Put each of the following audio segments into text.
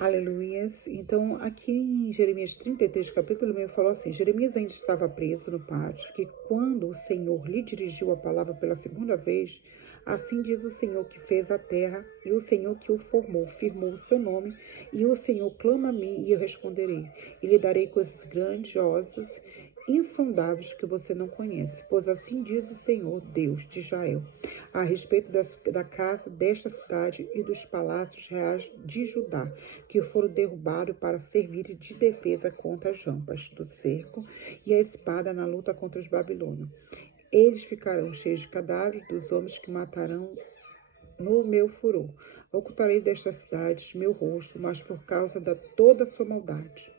Aleluias. Então, aqui em Jeremias 33, capítulo 1, falou assim: Jeremias ainda estava preso no pátio, que quando o Senhor lhe dirigiu a palavra pela segunda vez, assim diz o Senhor que fez a terra, e o Senhor que o formou, firmou o seu nome, e o Senhor clama a mim, e eu responderei. E lhe darei coisas grandiosas, insondáveis que você não conhece, pois assim diz o Senhor, Deus de Israel, a respeito da casa desta cidade e dos palácios reais de Judá, que foram derrubados para servir de defesa contra as rampas do cerco e a espada na luta contra os babilônios. Eles ficarão cheios de cadáveres dos homens que matarão no meu furor. Ocultarei destas cidades meu rosto, mas por causa da toda a sua maldade.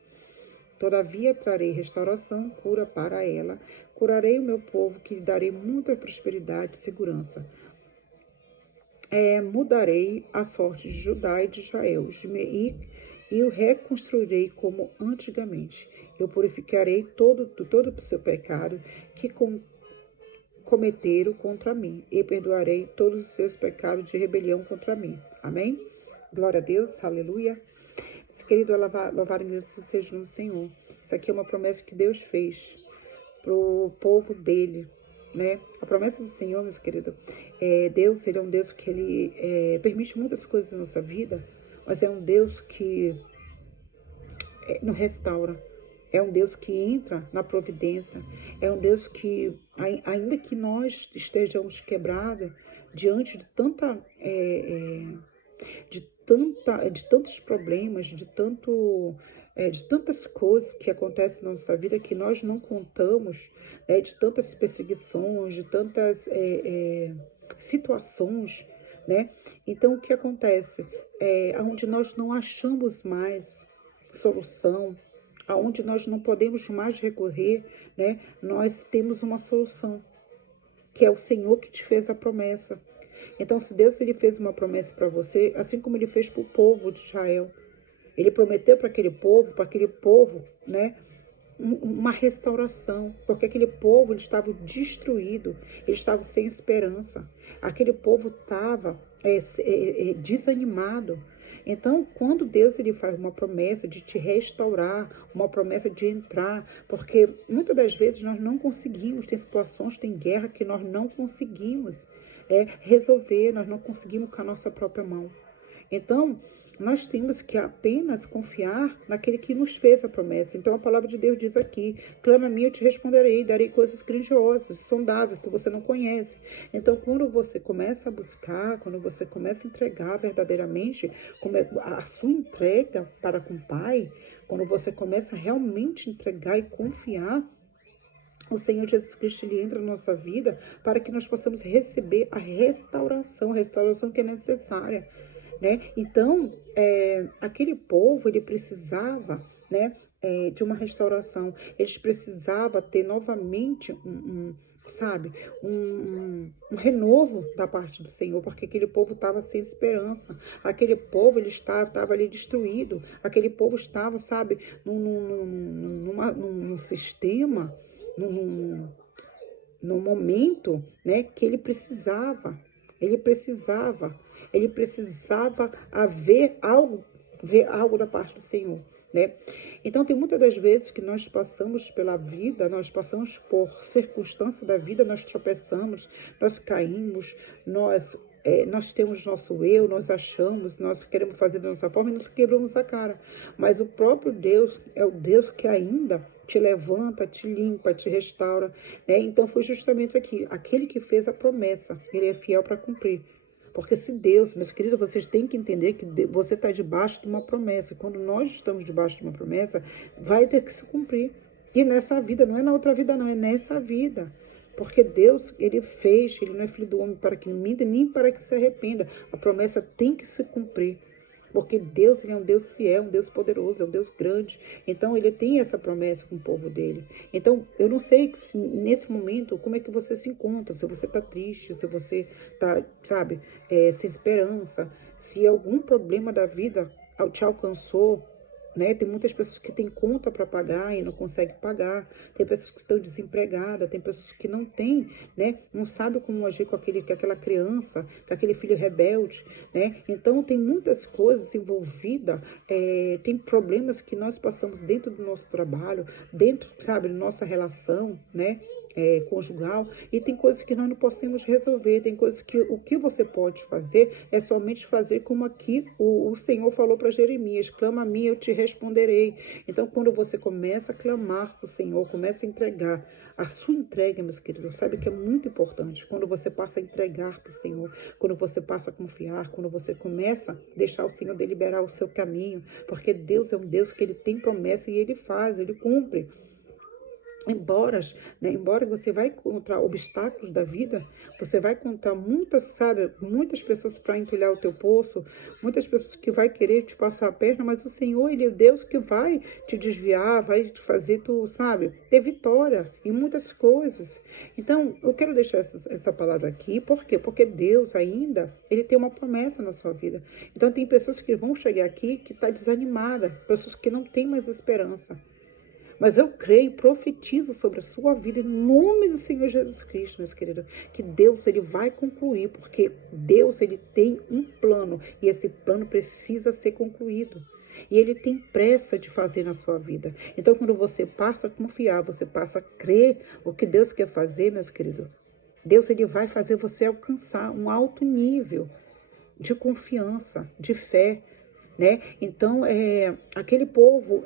Todavia trarei restauração, cura para ela. Curarei o meu povo, que lhe darei muita prosperidade e segurança. Mudarei a sorte de Judá e de Israel, e o reconstruirei como antigamente. Eu purificarei todo o seu pecado que cometeram contra mim, e perdoarei todos os seus pecados de rebelião contra mim. Amém? Glória a Deus, aleluia. Meus queridos, louvado e seja no Senhor. Isso aqui é uma promessa que Deus fez pro povo dele, né? A promessa do Senhor, meus queridos, Deus, ele é um Deus que ele permite muitas coisas na nossa vida, mas é um Deus que nos restaura. É um Deus que entra na providência. É um Deus que, ainda que nós estejamos quebrados diante de de tantos problemas, de tantas coisas que acontecem na nossa vida que nós não contamos, né, de tantas perseguições, de tantas situações, né? Então, o que acontece? Onde nós não achamos mais solução, aonde nós não podemos mais recorrer, né? Nós temos uma solução, que é o Senhor que te fez a promessa. Então, se Deus ele fez uma promessa para você, assim como ele fez para o povo de Israel, ele prometeu para aquele povo, né, uma restauração, porque aquele povo ele estava destruído, eles estavam sem esperança, aquele povo estava desanimado. Então, quando Deus ele faz uma promessa de te restaurar, uma promessa de entrar, porque muitas das vezes nós não conseguimos, tem situações, tem guerra que nós não conseguimos resolver, nós não conseguimos com a nossa própria mão. Então, nós temos que apenas confiar naquele que nos fez a promessa. Então, a palavra de Deus diz aqui: clama a mim, eu te responderei, darei coisas grandiosas, sondáveis, que você não conhece. Então, quando você começa a buscar, quando você começa a entregar verdadeiramente a sua entrega para com o Pai, quando você começa a realmente entregar e confiar, o Senhor Jesus Cristo ele entra na nossa vida para que nós possamos receber a restauração que é necessária, né? Então, aquele povo ele precisava, né, de uma restauração. Eles precisavam ter novamente sabe, um renovo da parte do Senhor, porque aquele povo estava sem esperança. Aquele povo ele estava ali destruído. Aquele povo estava, sabe, num sistema, num, num momento, né, que ele precisava, ele precisava ver algo da parte do Senhor, né? Então, tem muitas das vezes que nós passamos pela vida, nós passamos por circunstâncias da vida, nós tropeçamos, nós caímos, nós temos nosso eu, nós achamos, nós queremos fazer da nossa forma e nos quebramos a cara. Mas o próprio Deus é o Deus que ainda te levanta, te limpa, te restaura, né? Então foi justamente aqui, aquele que fez a promessa, ele é fiel para cumprir. Porque se Deus, meus queridos, vocês têm que entender que você está debaixo de uma promessa. Quando nós estamos debaixo de uma promessa, vai ter que se cumprir. E nessa vida, não é na outra vida não, é nessa vida. Porque Deus, ele fez, ele não é filho do homem para que minta, nem para que se arrependa. A promessa tem que se cumprir. Porque Deus, ele é um Deus fiel, um Deus poderoso, é um Deus grande. Então, ele tem essa promessa com o povo dele. Então, eu não sei se, nesse momento como é que você se encontra. Se você está triste, se você está, sabe, sem esperança. Se algum problema da vida te alcançou, né? Tem muitas pessoas que têm conta para pagar e não conseguem pagar. Tem pessoas que estão desempregadas, tem pessoas que não têm, né? Não sabem como agir com aquela criança, com aquele filho rebelde, né? Então tem muitas coisas envolvidas, tem problemas que nós passamos dentro do nosso trabalho, dentro, sabe, da nossa relação, né? Conjugal, e tem coisas que nós não podemos resolver, tem coisas que o que você pode fazer é somente fazer como aqui o Senhor falou para Jeremias: clama a mim, eu te responderei. Então, quando você começa a clamar para o Senhor, começa a entregar, a sua entrega, meus queridos, sabe que é muito importante, quando você passa a entregar para o Senhor, quando você passa a confiar, quando você começa a deixar o Senhor deliberar o seu caminho, porque Deus é um Deus que Ele tem promessa e Ele faz, Ele cumpre. Embora você vai encontrar obstáculos da vida, você vai encontrar muitas pessoas para entulhar o teu poço, muitas pessoas que vai querer te passar a perna, mas o Senhor, Ele é o Deus que vai te desviar, vai te fazer tu, sabe, ter vitória em muitas coisas. Então, eu quero deixar essa palavra aqui, por quê? Porque Deus ainda, Ele tem uma promessa na sua vida. Então, tem pessoas que vão chegar aqui que estão desanimadas, pessoas que não têm mais esperança. Mas eu creio, profetizo sobre a sua vida em nome do Senhor Jesus Cristo, meus queridos, que Deus, Ele vai concluir, porque Deus, Ele tem um plano e esse plano precisa ser concluído. E Ele tem pressa de fazer na sua vida. Então, quando você passa a confiar, você passa a crer o que Deus quer fazer, meus queridos, Deus, Ele vai fazer você alcançar um alto nível de confiança, de fé, né? Então, aquele povo...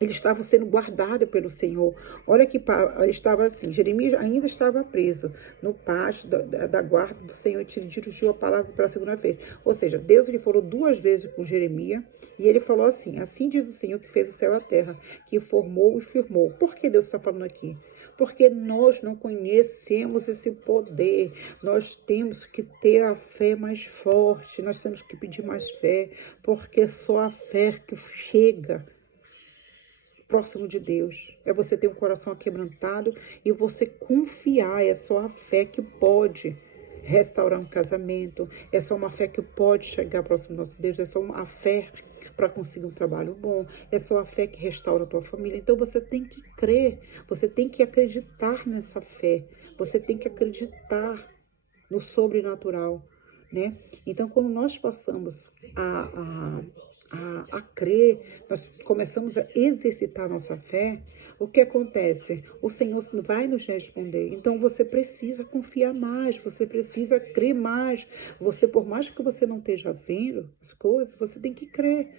eles estavam sendo guardados pelo Senhor. Olha que estava assim, Jeremias ainda estava preso no pátio da guarda do Senhor, e te dirigiu a palavra pela segunda vez. Ou seja, Deus ele falou 2 vezes com Jeremias, e ele falou assim: assim diz o Senhor que fez o céu e a terra, que formou e firmou. Por que Deus está falando aqui? Porque nós não conhecemos esse poder, nós temos que ter a fé mais forte, nós temos que pedir mais fé, porque só a fé que chega próximo de Deus. É você ter um coração aquebrantado e você confiar. É só a fé que pode restaurar um casamento. É só uma fé que pode chegar próximo do nosso Deus. É só uma fé para conseguir um trabalho bom. É só a fé que restaura a tua família. Então você tem que crer. Você tem que acreditar nessa fé. Você tem que acreditar no sobrenatural, né? Então, quando nós passamos a crer, nós começamos a exercitar a nossa fé, o que acontece? O Senhor vai nos responder. Então, você precisa confiar mais, você precisa crer mais. Você, por mais que você não esteja vendo as coisas, você tem que crer.